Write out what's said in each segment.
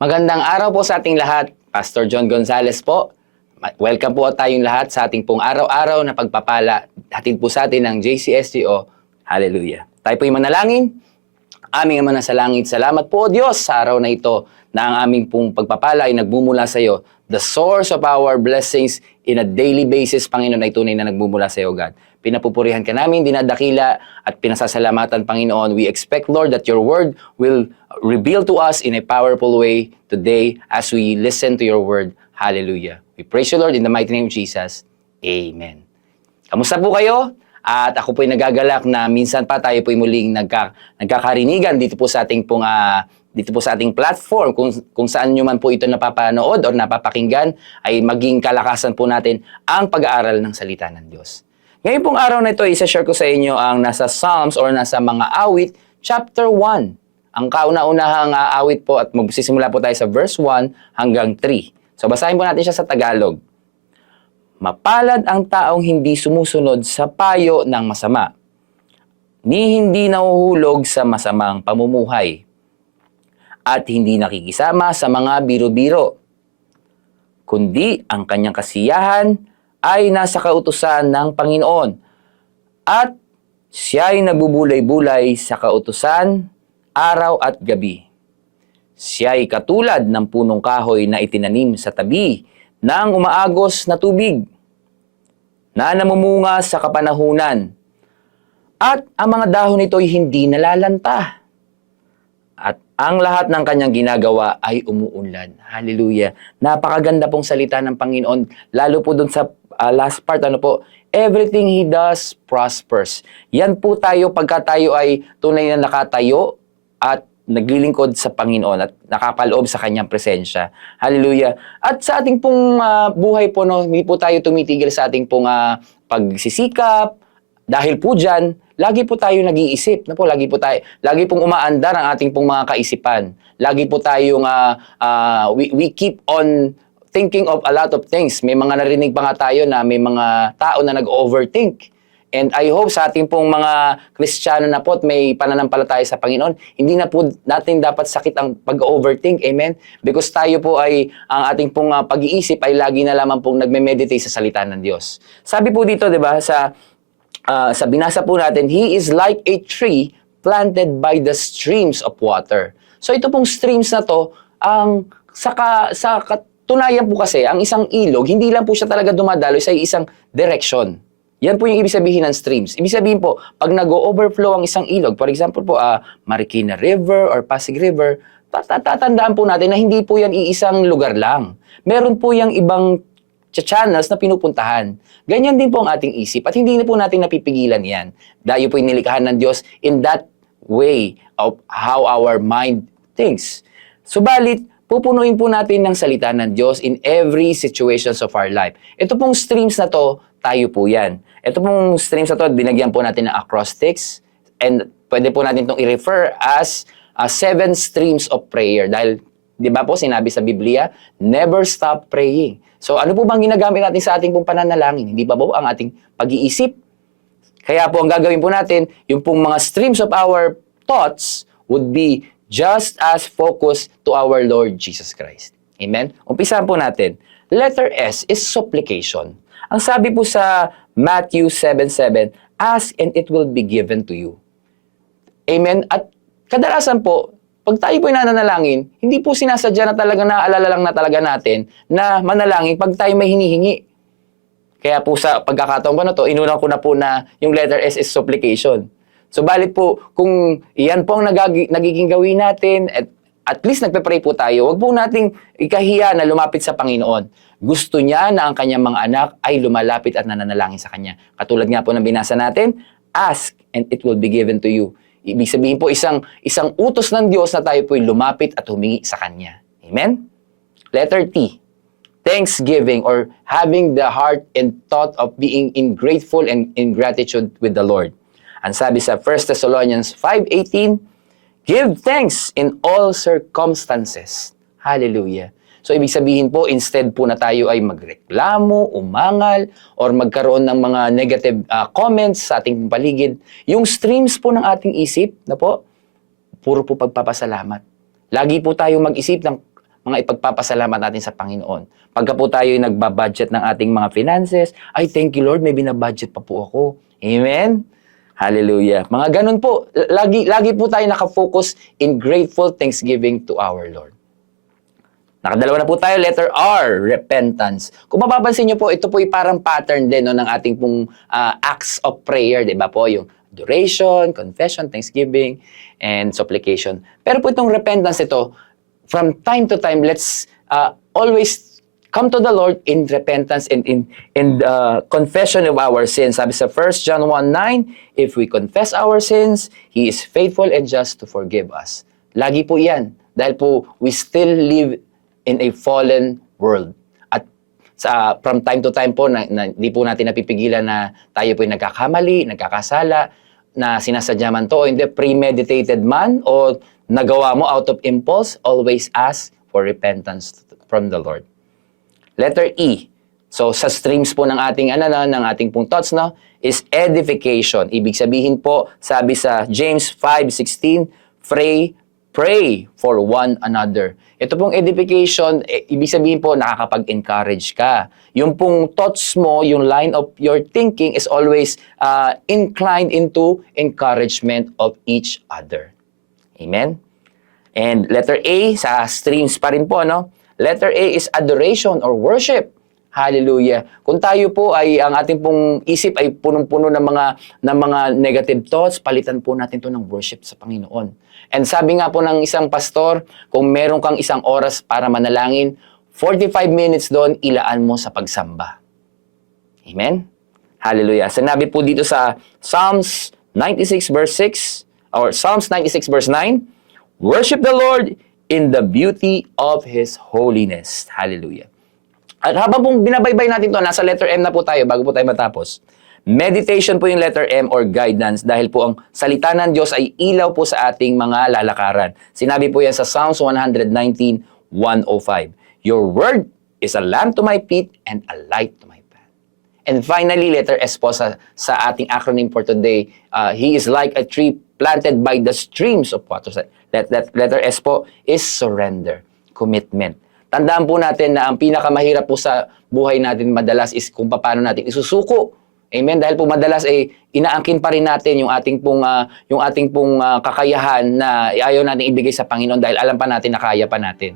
Magandang araw po sa ating lahat. Pastor John Gonzales po. Welcome po tayong lahat sa ating pong araw-araw na pagpapala. Hatid po sa atin ng JCSGO. Hallelujah. Tayo po'y manalangin. Aming Ama na sa langit, salamat po o Diyos sa araw na ito na ang aming pong pagpapala ay nagbumula sa iyo. The source of our blessings in a daily basis, Panginoon, ay tunay na nagbumula sa iyo, God. Pinapupurihan ka namin, dinadakila at pinasasalamatan, Panginoon. We expect, Lord, that your word will reveal to us in a powerful way today as we listen to your word. Hallelujah. We praise you, Lord, in the mighty name of Jesus. Amen. Kamusta po kayo? At ako po'y nagagalak na minsan pa tayo po'y muling nagkakarinigan dito po sa ating platform kung saan nyo man po ito napapanood o napapakinggan ay maging kalakasan po natin ang pag-aaral ng salita ng Diyos. Ngayon pong araw na ito, isa-share ko sa inyo ang nasa Psalms or nasa mga awit, chapter 1. Ang kauna-unahang awit po at magsisimula po tayo sa verse 1 hanggang 3. So basahin po natin siya sa Tagalog. Mapalad ang taong hindi sumusunod sa payo ng masama, ni hindi nahuhulog sa masamang pamumuhay, at hindi nakikisama sa mga biro-biro, kundi ang kanyang kasiyahan ay nasa kautusan ng Panginoon, at siya'y nagbubulay-bulay sa kautusan araw at gabi. Siya'y katulad ng punong kahoy na itinanim sa tabi ng umaagos na tubig, na namumunga sa kapanahunan, at ang mga dahon nito'y hindi nalalanta, at ang lahat ng kanyang ginagawa ay umuunlad. Hallelujah. Napakaganda pong salita ng Panginoon, lalo po dun sa last part, everything He does prospers. Yan po tayo pagka tayo ay tunay na nakatayo at naglilingkod sa Panginoon at nakapaloob sa Kanyang presensya. Hallelujah. At sa ating pong buhay po, hindi po tayo tumitigil sa ating pong pagsisikap. Dahil po dyan, lagi po tayo nag-iisip. Lagi pong umaandar ang ating pong mga kaisipan. Lagi po tayong, we keep on thinking of a lot of things. May mga narinig pa nga tayo na may mga tao na nag-overthink. And I hope sa ating pong mga Kristiyano na po at may pananampalataya sa Panginoon, hindi na po natin dapat sakit ang pag-overthink. Amen? Because tayo po ay, ang ating pong pag-iisip ay lagi na lamang pong nagme-meditate sa salita ng Diyos. Sabi po dito, di ba, sa binasa po natin, He is like a tree planted by the streams of water. So ito pong streams na to, sa katunayan po kasi, ang isang ilog, hindi lang po siya talaga dumadaloy sa isang direction. Yan po yung ibig sabihin ng streams. Ibig sabihin po, pag nag-overflow ang isang ilog, for example po, Marikina River or Pasig River, tatandaan po natin na hindi po yan iisang lugar lang. Meron po yung ibang channels na pinupuntahan. Ganyan din po ang ating isip at hindi na po natin napipigilan yan. Dahil po yung nilikhahan ng Diyos in that way of how our mind thinks. Subalit, pupunuin po natin ng salita ng Diyos in every situations of our life. Ito pong streams na to, tayo po yan. Ito pong streams na to, binagyan po natin ng acrostics and pwede po natin itong i-refer as 7 streams of prayer. Dahil, di ba po, sinabi sa Biblia, never stop praying. So, ano po bang ginagamit natin sa ating pong pananalangin? Hindi ba po ang ating pag-iisip? Kaya po, ang gagawin po natin, yung pong mga streams of our thoughts would be just as focused to our Lord Jesus Christ. Amen? Umpisahan po natin. Letter S is supplication. Ang sabi po sa Matthew 7:7, ask and it will be given to you. Amen? At kadalasan po, pag tayo po nananalangin, hindi po sinasadya na talaga naaalala lang na talaga natin na manalangin pag tayo may hinihingi. Kaya po sa pagkakataon ko na to, inunan ko na po na yung letter S is supplication. So balit po, kung iyan po ang nagiging gawin natin, at least nagpe-pray po tayo, wag po nating ikahiya na lumapit sa Panginoon. Gusto niya na ang kanyang mga anak ay lumalapit at nananalangin sa Kanya. Katulad nga po ng binasa natin, ask and it will be given to you. Ibig sabihin po, isang utos ng Diyos na tayo po'y lumapit at humingi sa Kanya. Amen? Letter T, thanksgiving or having the heart and thought of being grateful and in gratitude with the Lord. Ang sabi sa 1 Thessalonians 5:18, give thanks in all circumstances. Hallelujah. So, ibig sabihin po, instead po na tayo ay magreklamo, umangal, or magkaroon ng mga negative comments sa ating paligid, yung streams po ng ating isip, puro po pagpapasalamat. Lagi po tayo mag-isip ng mga ipagpapasalamat natin sa Panginoon. Pagka po tayo nagbabudget ng ating mga finances, ay thank you Lord, may binabudget pa po ako. Amen? Hallelujah. Mga ganun po, lagi po tayo nakafocus in grateful thanksgiving to our Lord. Nakadalawa na po tayo, letter R, repentance. Kung mapapansin nyo po, ito po ay parang pattern din no, ng ating pong acts of prayer, di ba po? Yung adoration, confession, thanksgiving, and supplication. Pero po itong repentance ito, from time to time, let's always come to the Lord in repentance and in confession of our sins. Sabi sa 1 John 1:9, if we confess our sins, He is faithful and just to forgive us. Lagi po yan. Dahil po, we still live in a fallen world. At from time to time po, hindi po natin napipigilan na tayo po ay nagkakamali, nagkakasala, na sinasadya man to, o hindi, premeditated man, o nagawa mo out of impulse, always ask for repentance from the Lord. Letter E. So, sa streams po ng ating, ng ating pong thoughts, no, is edification. Ibig sabihin po, sabi sa James 5:16, pray for one another. Ito pong edification, ibig sabihin po, nakakapag-encourage ka. Yung pong thoughts mo, yung line of your thinking is always inclined into encouragement of each other. Amen? And letter A, sa streams pa rin po, no? Letter A is adoration or worship. Hallelujah. Kung tayo po ay, ang ating pong isip ay punong-puno ng mga negative thoughts, palitan po natin to ng worship sa Panginoon. And sabi nga po ng isang pastor, kung meron kang isang oras para manalangin, 45 minutes doon, ilaan mo sa pagsamba. Amen? Hallelujah. Sinabi po dito sa Psalms 96 verse 6, or Psalms 96 verse 9, worship the Lord in the beauty of His holiness. Hallelujah. At habang pong binabaybay natin to, nasa letter M na po tayo bago po tayo matapos. Meditation po yung letter M or guidance dahil po ang salita ng Diyos ay ilaw po sa ating mga lalakaran. Sinabi po yan sa Psalms 119:105. Your word is a lamp to my feet and a light to my path. And finally, letter S po sa ating acronym for today. He is like a tree planted by the streams of water. That letter S po is surrender, commitment. Tandaan po natin na ang pinakamahirap po sa buhay natin madalas is kung paano natin isusuko. Amen? Dahil po madalas inaangkin pa rin natin yung ating pong kakayahan na ayaw natin ibigay sa Panginoon dahil alam pa natin na kaya pa natin.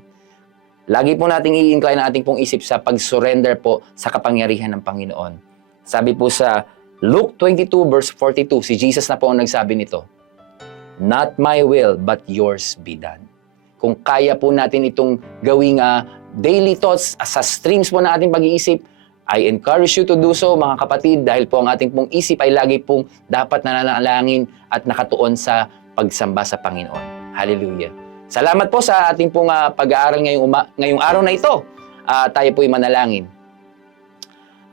Lagi po nating i-incline ang ating pong isip sa pag-surrender po sa kapangyarihan ng Panginoon. Sabi po sa Luke 22 verse 42, si Jesus na po ang nagsabi nito, not my will but yours be done. Kung kaya po natin itong gawing daily thoughts sa streams po ng ating pag-iisip, I encourage you to do so, mga kapatid, dahil po ang ating pong isip ay lagi pong dapat nananalangin at nakatuon sa pagsamba sa Panginoon. Hallelujah. Salamat po sa ating pong pag-aaral ngayong araw na ito. Tayo po'y manalangin.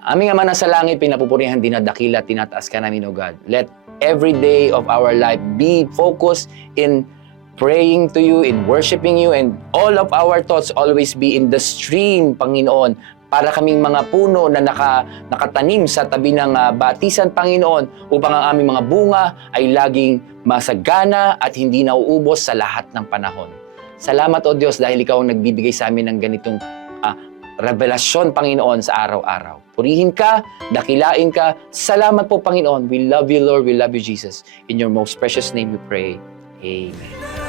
Aming Ama na sa langit, pinapupurihan, dinadakila, tinataas ka namin, O God. Let every day of our life be focused in praying to you, in worshiping you, and all of our thoughts always be in the stream, Panginoon, para kaming mga puno na nakatanim sa tabi ng batisan, Panginoon, upang ang aming mga bunga ay laging masagana at hindi nauubos sa lahat ng panahon. Salamat, O Diyos, dahil Ikaw ang nagbibigay sa amin ng ganitong revelasyon, Panginoon, sa araw-araw. Purihin ka, dakilain ka. Salamat po, Panginoon. We love you, Lord. We love you, Jesus. In your most precious name we pray. Amen.